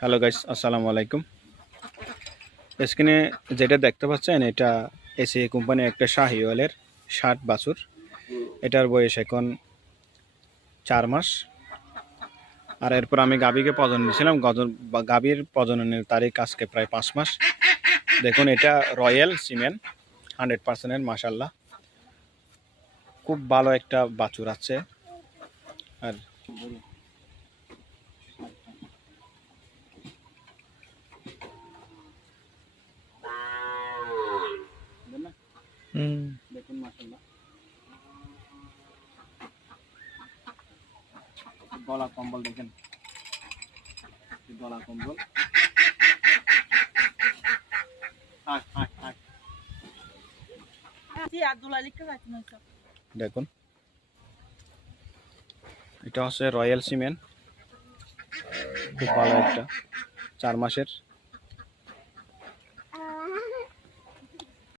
Hello guys, আসসালামু আলাইকুম। স্ক্রিনে যেটা দেখতে পাচ্ছেন এটা এসি কোম্পানির একটা শাহিওয়ালের 60 বাছুর। এটার বয়স এখন 4 মাস। আর এরপর আমি গাভীকে প্রজনন দিয়েছিলাম। গাভীর প্রজননের তারিখ আজকে প্রায় 5 মাস। দেখুন এটা রয়্যাল সিমেন্ট 100% মাশাআল্লাহ, খুব ভালো একটা বাছুর আছে। আর দেখুন মাশাআল্লাহ, গলা কম্বল দেখেন, গলা কম্বল। দেখুন এটা হচ্ছে রয়্যাল সিমেন্ট, খুব ভালো একটা 4 মাসের